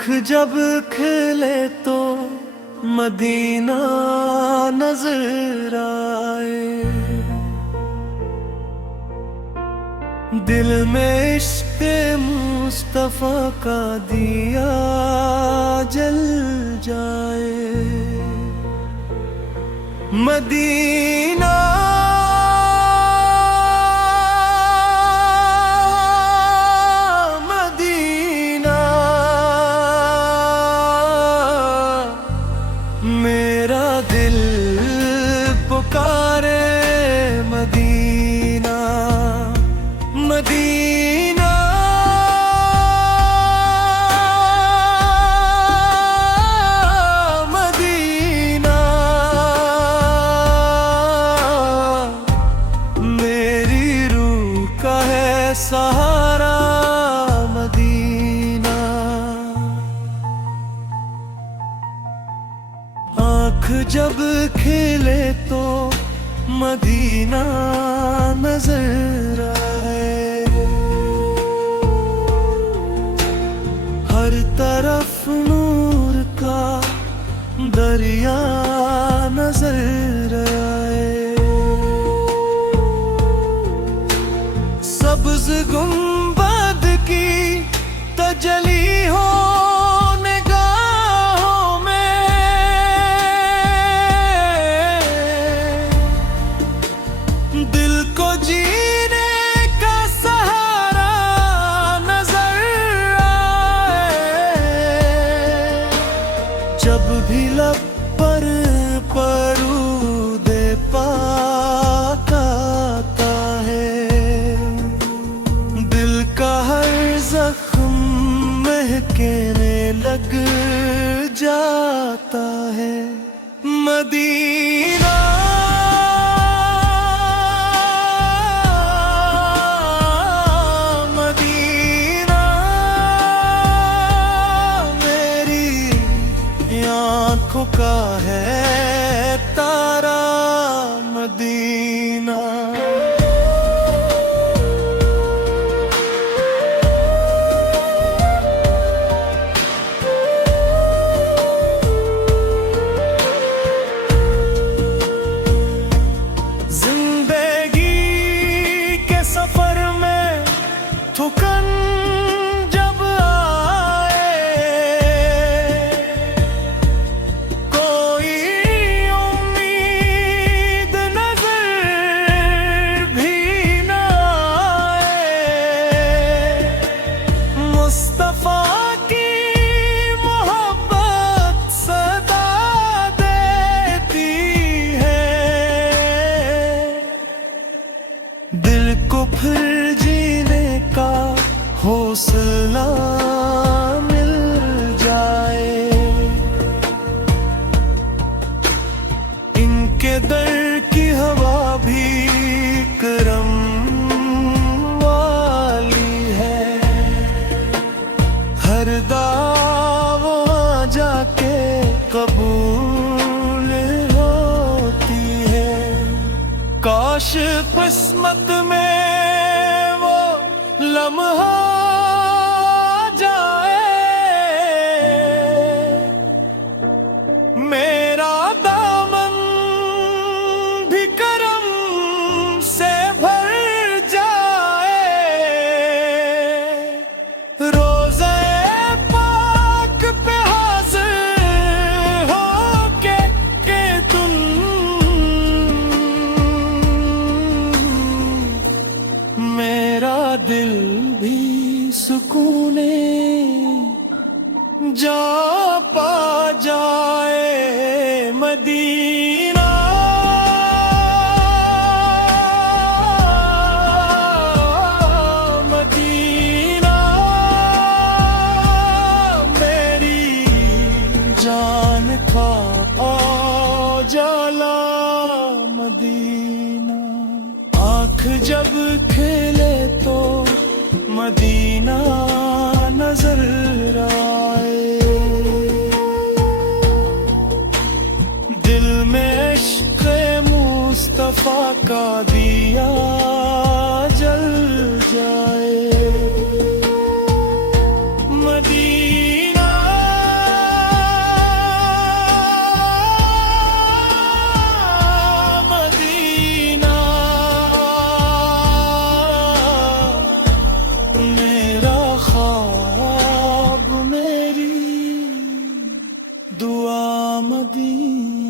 आँख जब खिले तो मदीना नजर आए, दिल में इश्क़ मुस्तफ़ा का दिया जल जाए। मदीना मदीना मेरा दिल पुकारे, मदीना मदीना मदीना मेरी रूह का है सहारा, मदीना। आँख जब खिले तो मदीना नजर आए, हर तरफ नूर का दरिया नजर आए। सब्ज़ गुंबद की तजली हो दिल को जीने का सहारा नजर आए। जब भी लब पर परूदे पाक आता है, दिल का हर जख्म महकने लग जाता है। मदीना आँखों का है तारा, मदीना। जिंदगी के सफर में थकन जब आए, मुस्तफ़ा की मोहब्बत सदा देती है, दिल को फिर जीने का हौसला मिल जाए। इनके दर की हवा भी करम हर दावा जाके कबूल होती है। काश किस्मत में वो लम्हा जाए, मेरा दामन भी करम से भर जाए। रोज़े दिल भी सुकूने जा पा जाए। मदीना मदीना मेरी जान का जाला, मदीना। आँख जब खिले तो मदीना नजर आए, दिल में इश्क़ मुस्तफ़ा का दिया जल जाए। मदीना आमदी।